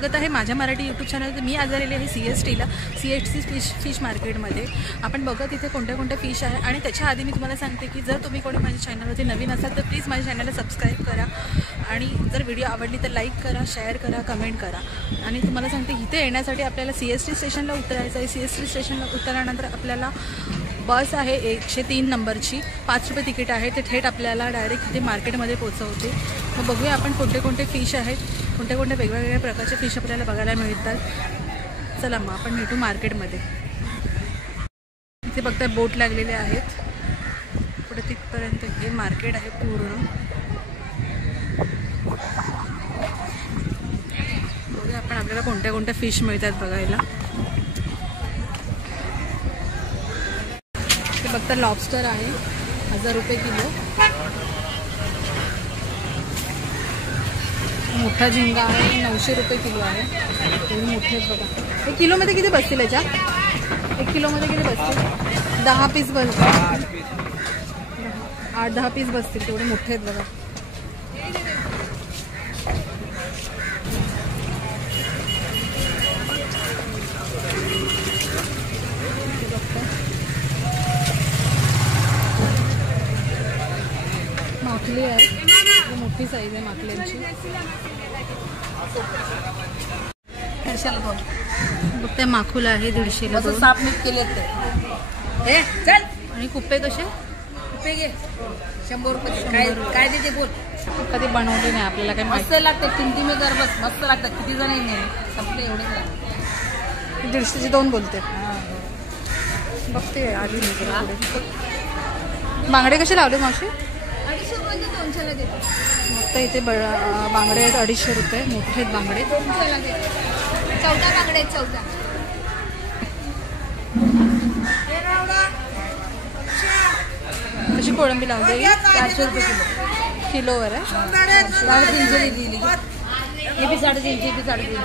स्वागत आहे माझ्या मराठी यूट्यूब चॅनल. मी आज आलेली आहे CSTला, CST फिश मार्केटमध्ये. आपण बघा तिथे कोणत्या कोणत्या फिश आहे. आणि त्याच्या आधी मी तुम्हाला सांगते की जर तुम्ही कोणी माझ्या चॅनलवरती नवीन असाल तर प्लीज माझ्या चॅनलला सबस्क्राईब करा. आणि जर व्हिडिओ आवडली तर लाईक करा, शेअर करा, कमेंट करा. आणि तुम्हाला सांगते इथे येण्यासाठी आपल्याला CST स्टेशनला उतरायचं आहे. CST स्टेशनला उतरल्यानंतर आपल्याला बस आहे 103 नंबरची, 5 रुपये तिकीट आहे. ते थेट आपल्याला डायरेक्ट इथे मार्केटमध्ये पोचवते. मग बघूया आपण कोणते कोणते फिश आहेत, कोणत्या कोणत्या वेगवेगळ्या प्रकारचे फिश आपल्याला बघायला मिळतात. चला मग आपण भेटू मार्केटमध्ये. इथे बघता बोट लागलेले आहेत, पुढे तिथपर्यंत हे मार्केट आहे पूर्ण. बघूया आपण आपल्याला कोणत्या कोणत्या फिश मिळतात बघायला. ते बघता लॉबस्टर आहे 1000 रुपये किलो. मोठा झिंगा आहे 900 रुपये किलो आहे. हे मोठे बघा. हे किलोमध्ये किती बसतील याच्या? 1 किलोमध्ये किती बसतील? 10 पीस बसतील. 8-10 पीस बसतील, तेवढे मोठे आहेत बघा. माकली आहे, मोठी साईज आहे माकल्यांची. बघते माकुल आहे 150ला 2. साप मीठ केले ते चल. आणि कुप्पे कसे? कुप्पे घे 100 रुपये. काय देते बोल. कधी बनवले नाही आपल्याला, काय मस्त लागते. टिंटी में कर बस, मस्त लागतात. किती जण येईल संपले एवढे लागतात. 150चे 2 बोलते. बघते आधी बांगडे कसे लावले मावशी? 250 रुपये 200ला देतो. मग इथे बांगडे आहेत 250 रुपये. मोठे आहेत बांगडे. 200ला देतो. 14 बांगडे आहेत 14. कशी कोळंबी लावली? 400 रुपये किलो. किलोवर आहे. 350 दिली. हे बी 350, हे बी 350.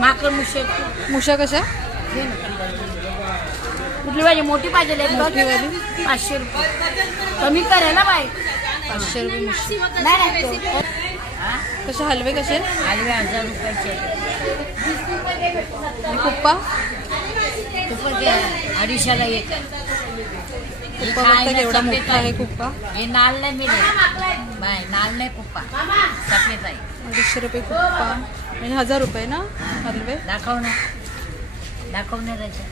माकड मुशा कशा? कुठली पाहिजे? मोठी पाहिजे. 500 रुपये कमी करे ना बाई. 500 रुपये मुशी. नाही कसे हलवे कसे? हलवे 1000 रुपयाचे. कुप्पा 250ला एक. कुप्पा बघता केवढा मोठा आहे कुप्पा. हे नाल नाही मिळेल बाय, नाल नाही कुप्पा सफेद आहे. 250 रुपये कुप्पा. म्हणजे 1000 रुपये ना हलवे. दाखव ना त्याचे.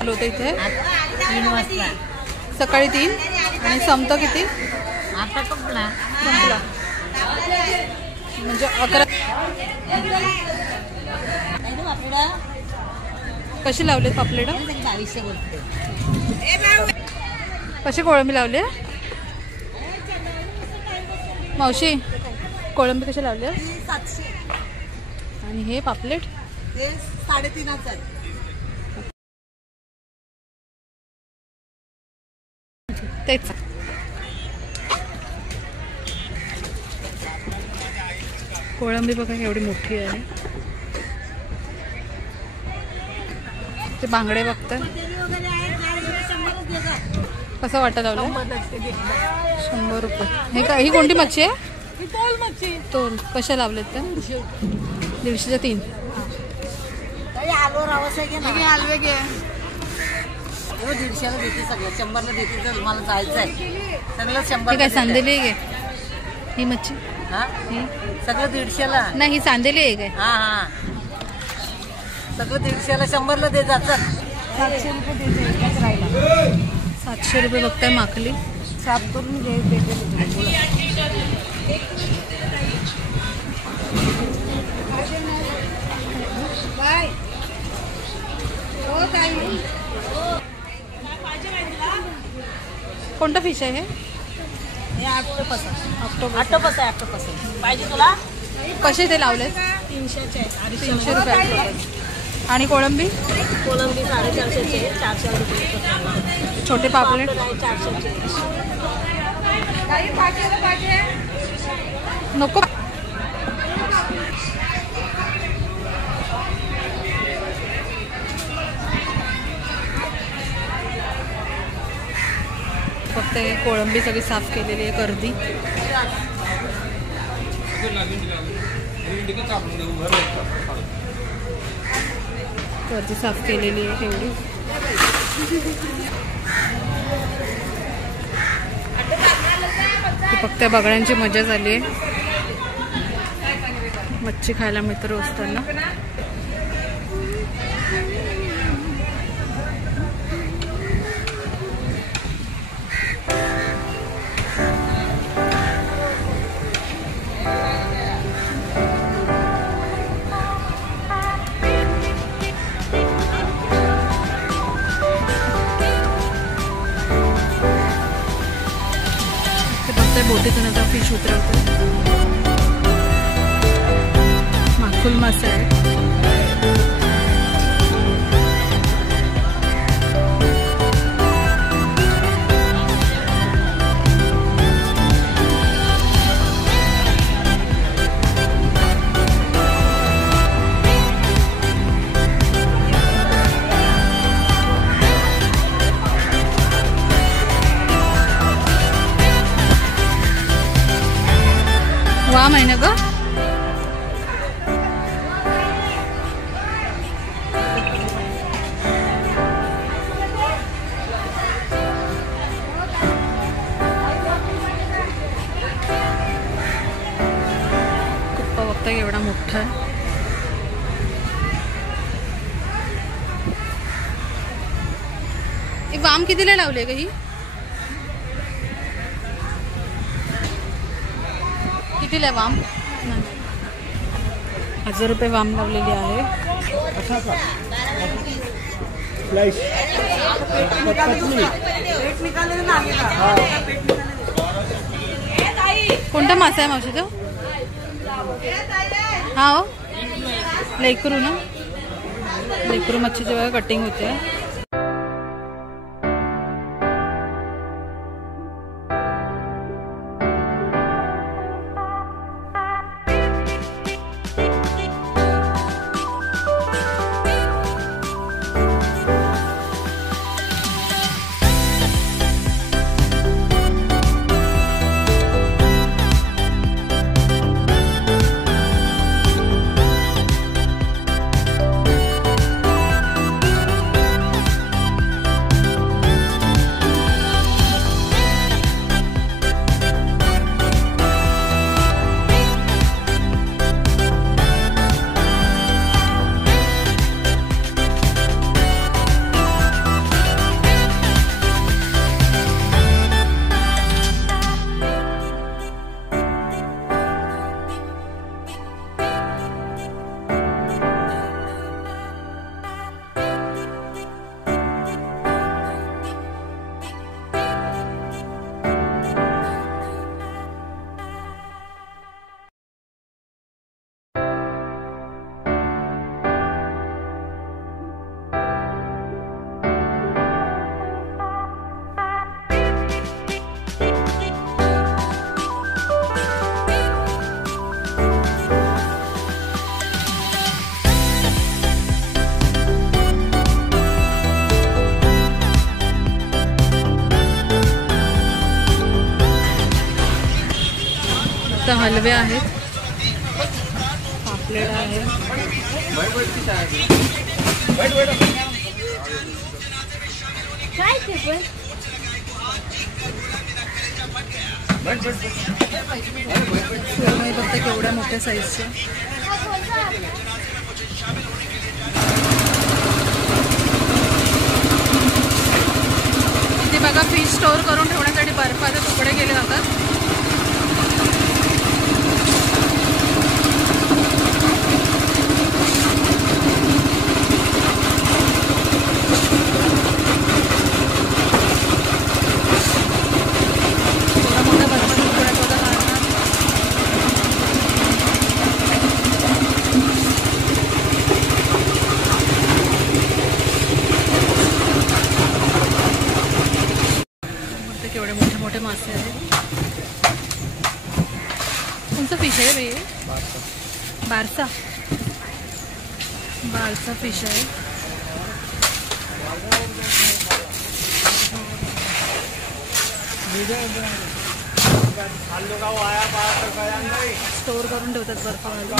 होतं इथे 3 वाजता सकाळी 3. आणि संपतं किती? आता संपला. म्हणजे 11. कशी लावले पापलेट? 2200 बोलते. कशी कोळंबी लावली मावशी? कोळंबी कशी लावली? 700. आणि हे पापलेट? हे 350. तेच. कोळंबी बघा एवढी मोठी आहे. ते बांगडे बघतात कसं वाटत लावलं? 100 रुपये. हे का? ही कोणती मच्छी आहे? तोल मच्छी. तोल कशा लावलेत त्या? 150च्या 3. हलवे घे. 150ला देते सगळं. 100ला देते. तर मला जायचं आहे सगळं. 100 काय सांदेली आहे काय ही मच्छी? हा सगळं 150ला. नाही ही सांदेली आहे काय? हा सगळं 150ला. 100ला दे जातात. 700 रुपये देते राहिला. 700 रुपये बघताय माकली. साफ करून घे. कोणतं फिश आहे हे? ऑक्टोपस आहे. पाहिजे तुला? कसे ते लावले? 300 रुपये. आणि कोळंबी? 450चे. 400 रुपये. छोटे पापलेट 400चे. नको. फक्त हे कोळंबी सगळी साफ केलेली आहे गर्दी. गर्दी साफ केलेली आहे तेवढी. फक्त बगड्यांची मजा झाली आहे. मच्छी खायला मित्र असताना बोटीतून आता फिश उतरवतो. माकुल मासा आहे. वाम आहे ना ग. कुप्पा बघता एवढा मोठा आहे. वाम कितीला लावले ग ही? कितीला वाम? 1000 रुपये वाम लावलेली आहे. कोणता मासा आहे मावशी तो? हा हो, लेकरू ना. लेकरू मच्छीची बघा कटिंग होते. हलवे आहेत, पापलेट आहे. फक्त केवढ्या मोठ्या साईजचे. इथे बघा फिश स्टोर करून ठेवण्यासाठी बर्फाचे तुकडे केले जातात. केवढे मोठे मोठे मासे आहेत. कोणतं फिश आहे रे? बारसा. बारसा फिश आहे. स्टोर करून ठेवतात बर्फामध्ये.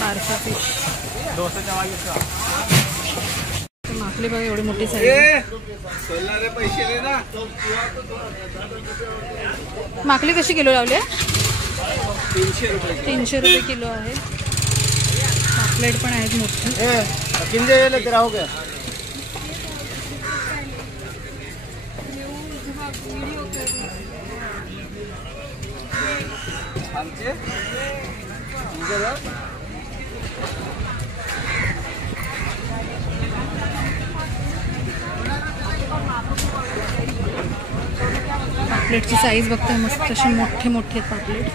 बारसा फिश माकली बघा एवढी मोठी साईज. माकली कशी किलो लावली आहे? 300 रुपये किलो आहे. पापलेट पण आहेत मोठी. पापलेटची साईज बघताय मस्त अशी मोठे मोठे आहेत पापलेट.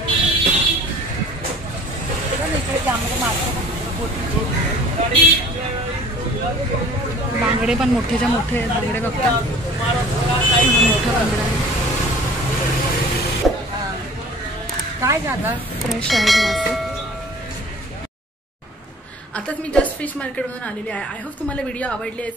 बांगडे पण मोठेच्या मोठे आहेत. बांगडे बघता मोठा बांगडा आहे. काय झालं फ्रेश आहेत मासे. आताच मी जस्ट फिश मार्केटमधून आलेली आहे. आय होप तुम्हाला व्हिडिओ आवडली आहे.